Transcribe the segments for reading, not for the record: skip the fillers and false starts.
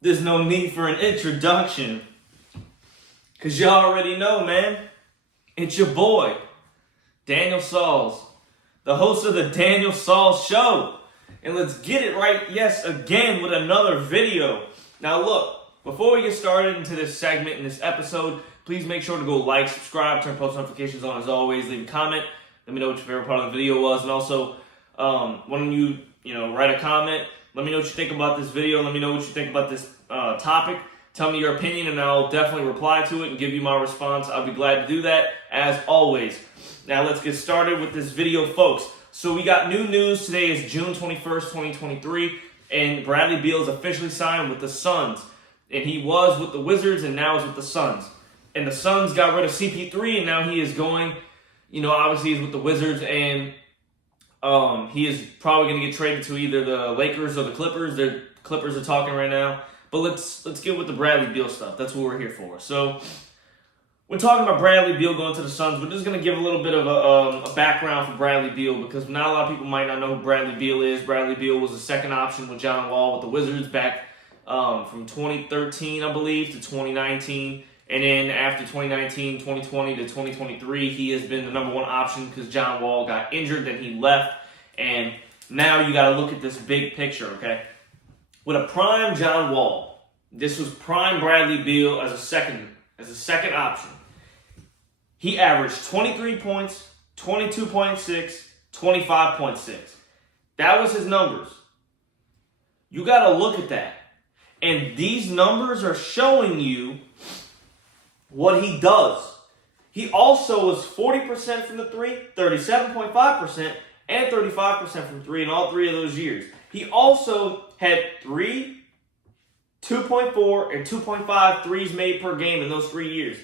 There's no need for an introduction. Because y'all already know, man. It's your boy, Daniel Sauls, the host of the Daniel Sauls Show. And let's get it right, yes, again with another video. Now look, before we get started into this segment, in this episode, please make sure to go like, subscribe, turn post notifications on as always, leave a comment. Let me know what your favorite part of the video was. And also, when you write a comment, let me know what you think about this video. Let me know what you think about this topic. Tell me your opinion, and I'll definitely reply to it and give you my response. I'll be glad to do that, as always. Now, let's get started with this video, folks. So we got new news. Today is June 21st, 2023, and Bradley Beal is officially signed with the Suns. And he was with the Wizards, and now is with the Suns. And the Suns got rid of CP3, and now he is going, obviously he's with the Wizards, and he is probably going to get traded to either the Lakers or the Clippers. The Clippers are talking right now. But let's get with the Bradley Beal stuff. That's what we're here for. So we're talking about Bradley Beal going to the Suns. We're just going to give a little bit of a background for Bradley Beal because not a lot of people might not know who Bradley Beal is. Bradley Beal was the second option with John Wall with the Wizards back from 2013, I believe, to 2019. And then after 2019, 2020 to 2023, he has been the number one option because John Wall got injured, then he left. And now you got to look at this big picture, okay? With a prime John Wall, this was prime Bradley Beal as a second option. He averaged 23 points, 22.6, 25.6. That was his numbers. You got to look at that. And these numbers are showing you what he does. He also was 40% from the three, 37.5%, and 35% from three in all three of those years. He also had 3, 2.4, and 2.5 threes made per game in those 3 years.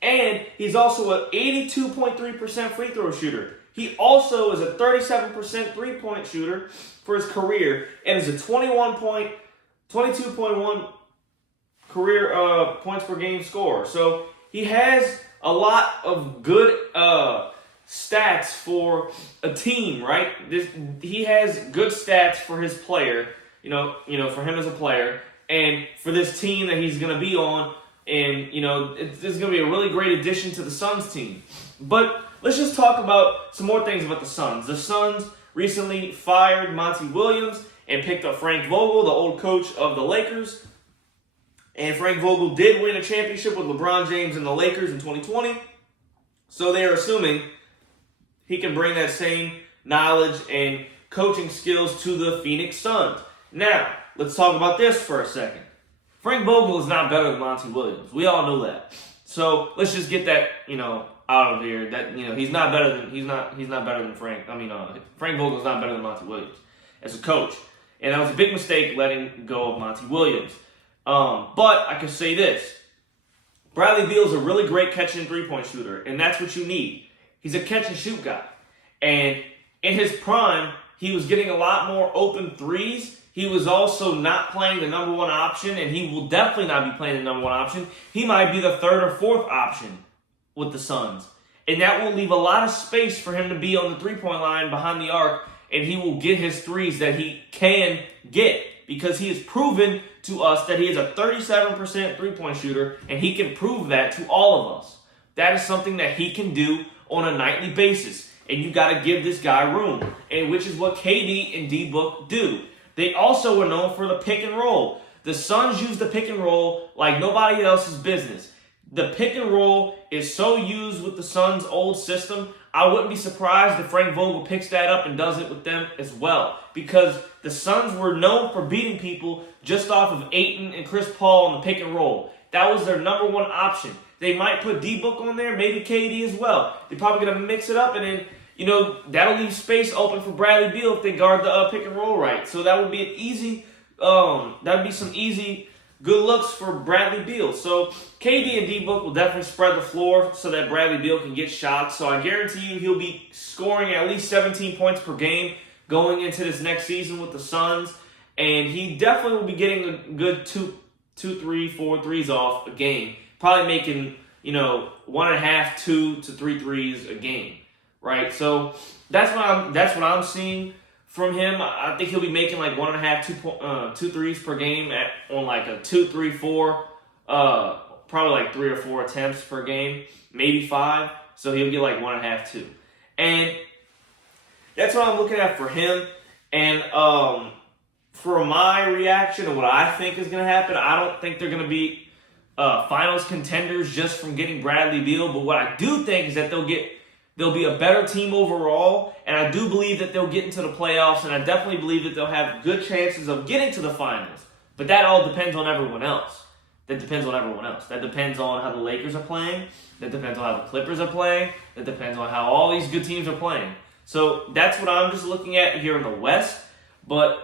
And he's also an 82.3% free throw shooter. He also is a 37% three-point shooter for his career and is a 22.1 career points per game scorer. So he has a lot of good stats for a team, right? He has good stats for his player, for him as a player, and for this team that he's going to be on. And this is going to be a really great addition to the Suns team. But let's just talk about some more things about the Suns. The Suns recently fired Monty Williams and picked up Frank Vogel, the old coach of the Lakers. And Frank Vogel did win a championship with LeBron James and the Lakers in 2020. So they are assuming he can bring that same knowledge and coaching skills to the Phoenix Suns. Now, let's talk about this for a second. Frank Vogel is not better than Monty Williams. We all know that. So let's just get that, out of here. That he's not better than Frank. Frank Vogel is not better than Monty Williams as a coach. And that was a big mistake letting go of Monty Williams. But I can say this. Bradley Beal is a really great catch and three-point shooter, and that's what you need. He's a catch-and-shoot guy. And in his prime, he was getting a lot more open threes. He was also not playing the number one option, and he will definitely not be playing the number one option. He might be the third or fourth option with the Suns. And that will leave a lot of space for him to be on the three-point line behind the arc, and he will get his threes that he can get because he has proven to us that he is a 37% three-point shooter, and he can prove that to all of us. That is something that he can do on a nightly basis, and you got to give this guy room, and which is what KD and D-Book do. They also were known for the pick and roll. The Suns use the pick and roll like nobody else's business. The pick and roll is so used with the Suns' old system, I wouldn't be surprised if Frank Vogel picks that up and does it with them as well. Because the Suns were known for beating people just off of Ayton and Chris Paul on the pick and roll. That was their number one option. They might put D-Book on there, maybe KD as well. They're probably going to mix it up, and then, that'll leave space open for Bradley Beal if they guard the pick and roll right. So that would be an easy, some easy good looks for Bradley Beal. So KD and D-Book will definitely spread the floor so that Bradley Beal can get shots. So I guarantee you he'll be scoring at least 17 points per game going into this next season with the Suns. And he definitely will be getting a good 2, 3, 4 threes off a game. Probably making, 1.5, 2 to 3 threes a game. Right? So that's what I'm seeing from him. I think he'll be making like 2 threes per game on like a 2, 3, 4, probably like 3 or 4 attempts per game, maybe 5. So he'll get like 1.5, 2. And that's what I'm looking at for him. And for my reaction to what I think is going to happen, I don't think they're going to be finals contenders just from getting Bradley Beal. But what I do think is that they'll be a better team overall. And I do believe that they'll get into the playoffs. And I definitely believe that they'll have good chances of getting to the finals. But that all depends on everyone else. That depends on everyone else. That depends on how the Lakers are playing. That depends on how the Clippers are playing. That depends on how all these good teams are playing. So that's what I'm just looking at here in the West. But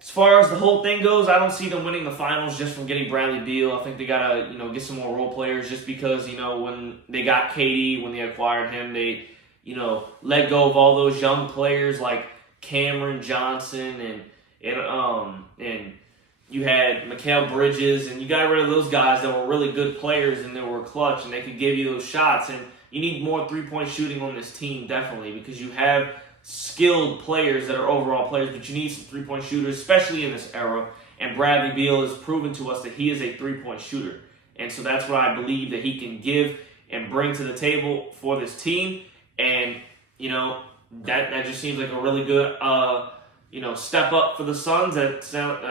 as far as the whole thing goes, I don't see them winning the finals just from getting Bradley Beal. I think they gotta, get some more role players just because, when they got KD, when they acquired him, they, let go of all those young players like Cameron Johnson and you had Mikal Bridges, and you got rid of those guys that were really good players and they were clutch and they could give you those shots. And you need more three-point shooting on this team, definitely, because you have skilled players that are overall players, but you need some three-point shooters, especially in this era. And Bradley Beal has proven to us that he is a three-point shooter. And so that's what I believe that he can give and bring to the table for this team. And, that just seems like a really good step up for the Suns. That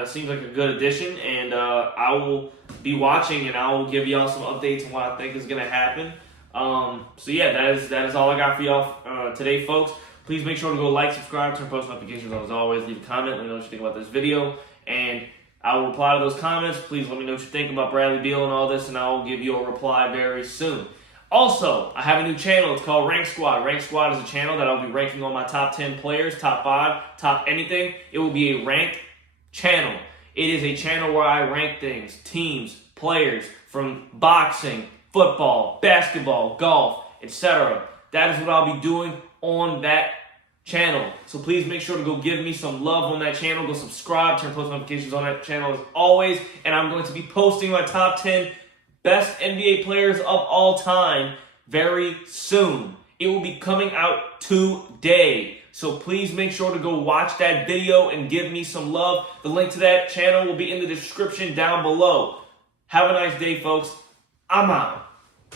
seems like a good addition, and I will be watching, and I will give y'all some updates on what I think is going to happen. So yeah, that is all I got for y'all today, folks. Please make sure to go like, subscribe, turn post notifications on as always. Leave a comment. Let me know what you think about this video, and I will reply to those comments. Please let me know what you think about Bradley Beal and all this, and I will give you a reply very soon. Also, I have a new channel. It's called Rank Squad. Rank Squad is a channel that I'll be ranking all my top 10 players, top 5, top anything. It will be a ranked channel. It is a channel where I rank things, teams, players, from boxing, football, basketball, golf, etc. That is what I'll be doing on that channel. So please make sure to go give me some love on that channel. Go subscribe, turn post notifications on that channel as always. And I'm going to be posting my top 10 best NBA players of all time very soon. It will be coming out today. So please make sure to go watch that video and give me some love. The link to that channel will be in the description down below. Have a nice day, folks. I'm out.